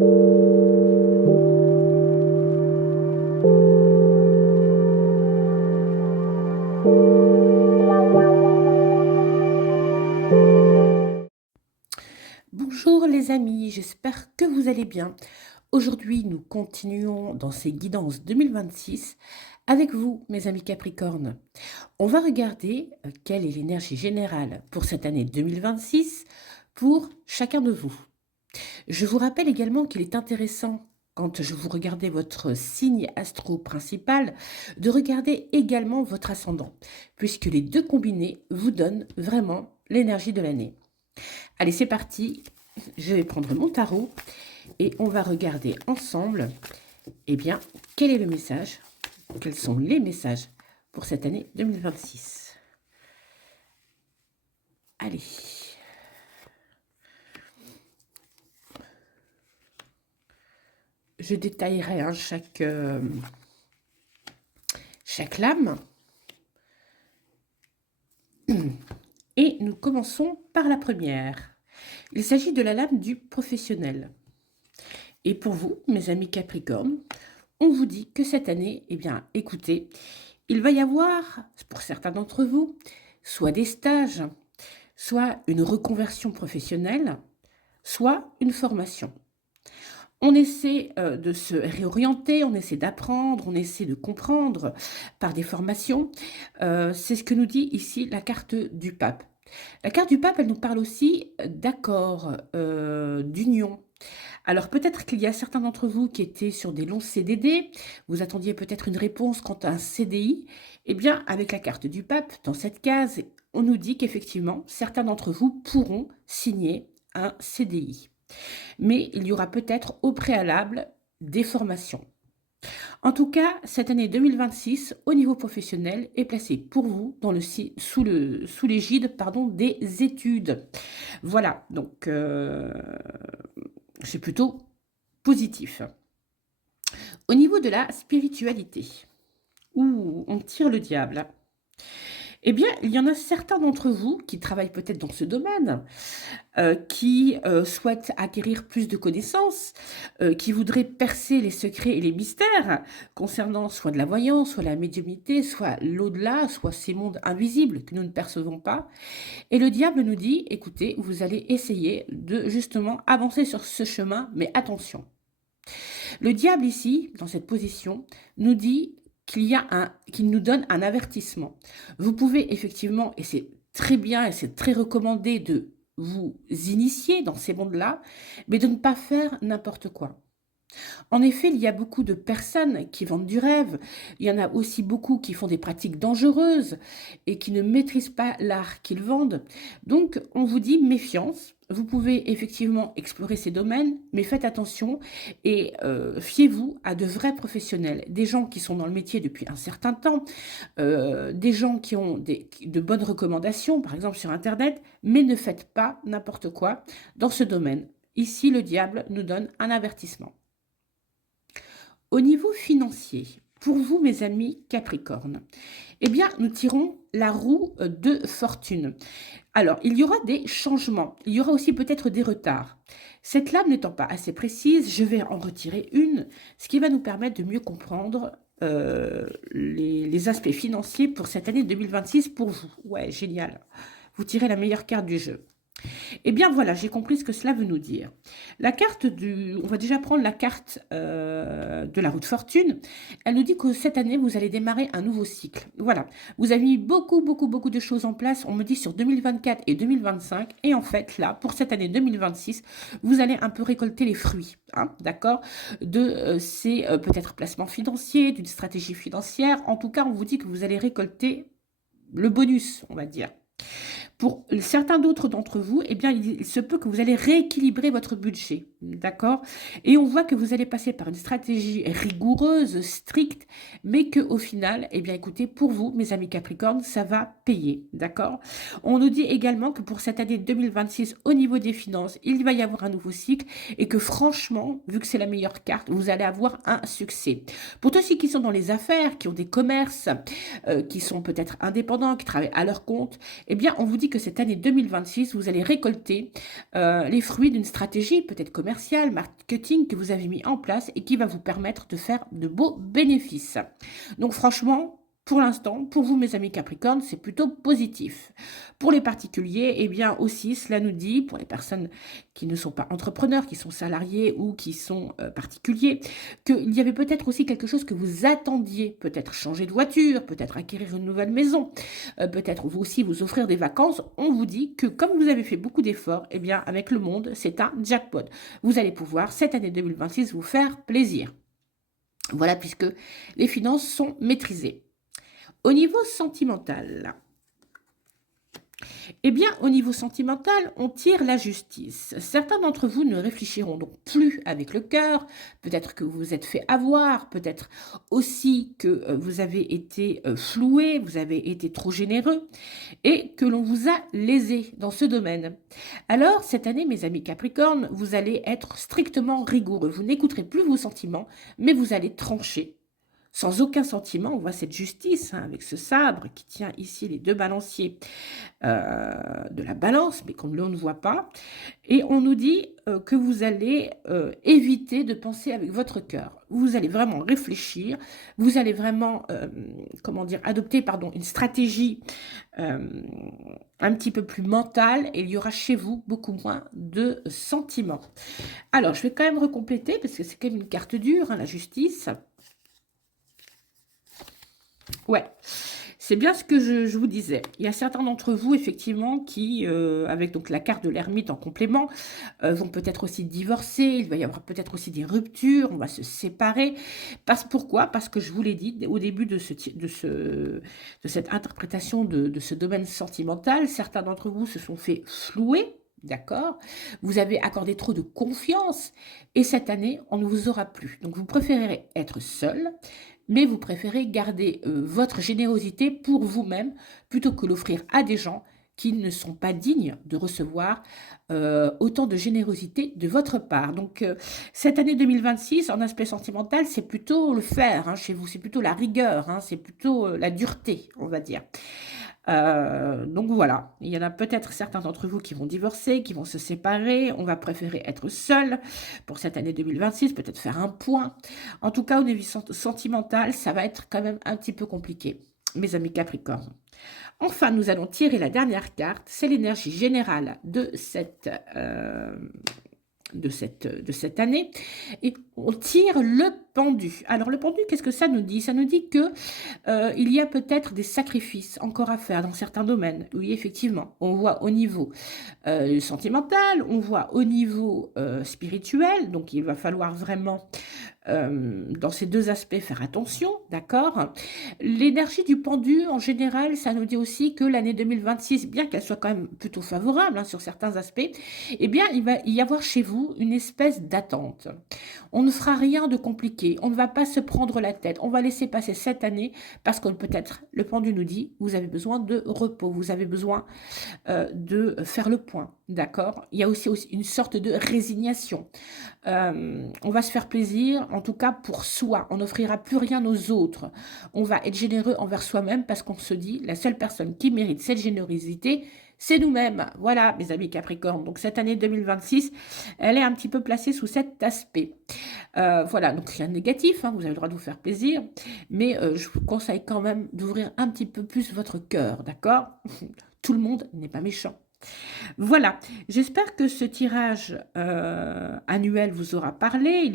Bonjour les amis, j'espère que vous allez bien. Aujourd'hui, nous continuons dans ces guidances 2026 avec vous, mes amis Capricornes. On va regarder quelle est l'énergie générale pour cette année 2026 pour chacun de vous. Je vous rappelle également qu'il est intéressant, quand je vous regardez votre signe astro principal, de regarder également votre ascendant, puisque les deux combinés vous donnent vraiment l'énergie de l'année. Allez, c'est parti. Je vais prendre mon tarot et on va regarder ensemble, eh bien, quel est le message, quels sont les messages pour cette année 2026. Allez. Je détaillerai chaque lame. Et nous commençons par la première. Il s'agit de la lame du professionnel. Et pour vous, mes amis Capricornes, on vous dit que cette année, eh bien, écoutez, il va y avoir, pour certains d'entre vous, soit des stages, soit une reconversion professionnelle, soit une formation. On essaie de se réorienter, on essaie d'apprendre, on essaie de comprendre par des formations. C'est ce que nous dit ici la carte du pape. La carte du pape, elle nous parle aussi d'accord, d'union. Alors peut-être qu'il y a certains d'entre vous qui étaient sur des longs CDD, vous attendiez peut-être une réponse quant à un CDI. Eh bien, avec la carte du pape, dans cette case, on nous dit qu'effectivement, certains d'entre vous pourront signer un CDI. Mais il y aura peut-être au préalable des formations. En tout cas, cette année 2026, au niveau professionnel, est placée pour vous dans sous l'égide des études. Voilà, donc c'est plutôt positif. Au niveau de la spiritualité, où on tire le diable, eh bien, il y en a certains d'entre vous qui travaillent peut-être dans ce domaine, qui souhaitent acquérir plus de connaissances, qui voudraient percer les secrets et les mystères concernant soit de la voyance, soit la médiumnité, soit l'au-delà, soit ces mondes invisibles que nous ne percevons pas. Et le diable nous dit, écoutez, vous allez essayer de justement avancer sur ce chemin, mais attention. Le diable ici, dans cette position, nous dit qu'il nous donne un avertissement. Vous pouvez effectivement, et c'est très bien et c'est très recommandé de vous initier dans ces mondes-là, mais de ne pas faire n'importe quoi. En effet, il y a beaucoup de personnes qui vendent du rêve, il y en a aussi beaucoup qui font des pratiques dangereuses et qui ne maîtrisent pas l'art qu'ils vendent. Donc, on vous dit méfiance. Vous pouvez effectivement explorer ces domaines, mais faites attention et fiez-vous à de vrais professionnels, des gens qui sont dans le métier depuis un certain temps, des gens qui ont de bonnes recommandations, par exemple sur Internet, mais ne faites pas n'importe quoi dans ce domaine. Ici, le diable nous donne un avertissement. Au niveau financier, pour vous, mes amis Capricorne, eh bien, nous tirons la roue de fortune. Alors, il y aura des changements, il y aura aussi peut-être des retards. Cette lame n'étant pas assez précise, je vais en retirer une, ce qui va nous permettre de mieux comprendre les aspects financiers pour cette année 2026 pour vous. Ouais, génial. Vous tirez la meilleure carte du jeu. Eh bien voilà, j'ai compris ce que cela veut nous dire. On va déjà prendre la carte de la roue de fortune. Elle nous dit que cette année, vous allez démarrer un nouveau cycle. Voilà, vous avez mis beaucoup de choses en place, on me dit sur 2024 et 2025. Et en fait, là, pour cette année 2026, vous allez un peu récolter les fruits, hein, d'accord, de ces peut-être placements financiers, d'une stratégie financière. En tout cas, on vous dit que vous allez récolter le bonus, on va dire. Pour certains d'autres d'entre vous, eh bien, il se peut que vous allez rééquilibrer votre budget, d'accord? Et on voit que vous allez passer par une stratégie rigoureuse, stricte, mais que au final, eh bien, écoutez, pour vous, mes amis Capricornes, ça va payer, d'accord? On nous dit également que pour cette année 2026, au niveau des finances, il va y avoir un nouveau cycle et que franchement, vu que c'est la meilleure carte, vous allez avoir un succès. Pour tous ceux qui sont dans les affaires, qui ont des commerces, qui sont peut-être indépendants, qui travaillent à leur compte, eh bien, on vous dit que cette année 2026, vous allez récolter les fruits d'une stratégie peut-être commerciale, marketing que vous avez mis en place et qui va vous permettre de faire de beaux bénéfices. Donc franchement, pour l'instant, pour vous mes amis Capricorne, c'est plutôt positif. Pour les particuliers, eh bien aussi, cela nous dit, pour les personnes qui ne sont pas entrepreneurs, qui sont salariés ou qui sont particuliers, qu'il y avait peut-être aussi quelque chose que vous attendiez, peut-être changer de voiture, peut-être acquérir une nouvelle maison, peut-être vous aussi vous offrir des vacances. On vous dit que comme vous avez fait beaucoup d'efforts, eh bien avec le monde, c'est un jackpot. Vous allez pouvoir, cette année 2026, vous faire plaisir. Voilà, puisque les finances sont maîtrisées. Au niveau sentimental, eh bien, au niveau sentimental, on tire la justice. Certains d'entre vous ne réfléchiront donc plus avec le cœur. Peut-être que vous vous êtes fait avoir, peut-être aussi que vous avez été floué, vous avez été trop généreux et que l'on vous a lésé dans ce domaine. Alors, cette année, mes amis Capricorne, vous allez être strictement rigoureux. Vous n'écouterez plus vos sentiments, mais vous allez trancher. Sans aucun sentiment, on voit cette justice hein, avec ce sabre qui tient ici les deux balanciers de la balance, mais comme l'on ne voit pas. Et on nous dit que vous allez éviter de penser avec votre cœur. Vous allez vraiment réfléchir, vous allez vraiment, comment dire, adopter pardon, une stratégie un petit peu plus mentale et il y aura chez vous beaucoup moins de sentiments. Alors, je vais quand même recompléter parce que c'est quand même une carte dure, hein, la justice. Ouais, c'est bien ce que je vous disais. Il y a certains d'entre vous, effectivement, qui, avec donc la carte de l'ermite en complément, vont peut-être aussi divorcer. Il va y avoir peut-être aussi des ruptures. On va se séparer. Pourquoi? Parce que je vous l'ai dit au début de cette interprétation de ce domaine sentimental, certains d'entre vous se sont fait flouer. D'accord? Vous avez accordé trop de confiance et cette année, on ne vous aura plus. Donc, vous préférez être seul, mais vous préférez garder votre générosité pour vous-même plutôt que l'offrir à des gens qui ne sont pas dignes de recevoir autant de générosité de votre part. Donc, cette année 2026, en aspect sentimental, c'est plutôt le fer hein, chez vous, c'est plutôt la rigueur, hein, c'est plutôt la dureté, on va dire. Donc voilà, il y en a peut-être certains d'entre vous qui vont divorcer, qui vont se séparer. On va préférer être seul pour cette année 2026, peut-être faire un point. En tout cas, au niveau sentimental, ça va être quand même un petit peu compliqué, mes amis Capricorne. Enfin, nous allons tirer la dernière carte. C'est l'énergie générale de cette année. Et on tire le pendu. Alors, le pendu, qu'est-ce que ça nous dit? Ça nous dit que il y a peut-être des sacrifices encore à faire dans certains domaines. Oui, effectivement, on voit au niveau sentimental, on voit au niveau spirituel, donc il va falloir vraiment dans ces deux aspects faire attention, d'accord? L'énergie du pendu, en général, ça nous dit aussi que l'année 2026, bien qu'elle soit quand même plutôt favorable hein, sur certains aspects, eh bien, il va y avoir chez vous une espèce d'attente. On ne fera rien de compliqué, on ne va pas se prendre la tête, on va laisser passer cette année parce que peut-être le pendu nous dit, vous avez besoin de repos, vous avez besoin de faire le point, d'accord? Il y a aussi une sorte de résignation. On va se faire plaisir, en tout cas pour soi. On n'offrira plus rien aux autres. On va être généreux envers soi-même parce qu'on se dit, la seule personne qui mérite cette générosité, c'est nous-mêmes. Voilà, mes amis Capricorne. Donc, cette année 2026, elle est un petit peu placée sous cet aspect. Voilà, donc rien de négatif, hein, vous avez le droit de vous faire plaisir, mais je vous conseille quand même d'ouvrir un petit peu plus votre cœur, d'accord? Tout le monde n'est pas méchant. Voilà, j'espère que ce tirage annuel vous aura parlé.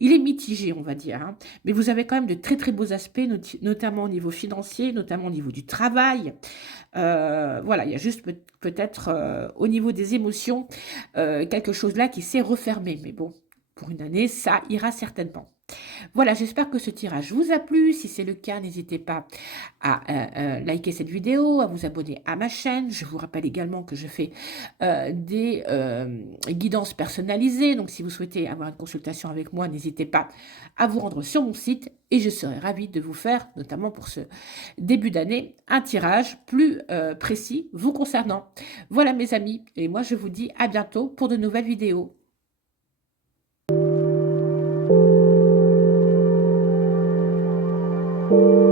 Il est mitigé, on va dire, hein, mais vous avez quand même de très très beaux aspects, notamment au niveau financier, notamment au niveau du travail. Voilà, il y a juste peut-être au niveau des émotions quelque chose là qui s'est refermé, mais bon, pour une année, ça ira certainement. Voilà, j'espère que ce tirage vous a plu. Si c'est le cas, n'hésitez pas à liker cette vidéo, à vous abonner à ma chaîne. Je vous rappelle également que je fais des guidances personnalisées. Donc, si vous souhaitez avoir une consultation avec moi, n'hésitez pas à vous rendre sur mon site et je serai ravie de vous faire, notamment pour ce début d'année, un tirage plus précis vous concernant. Voilà mes amis, et moi je vous dis à bientôt pour de nouvelles vidéos. Thank you.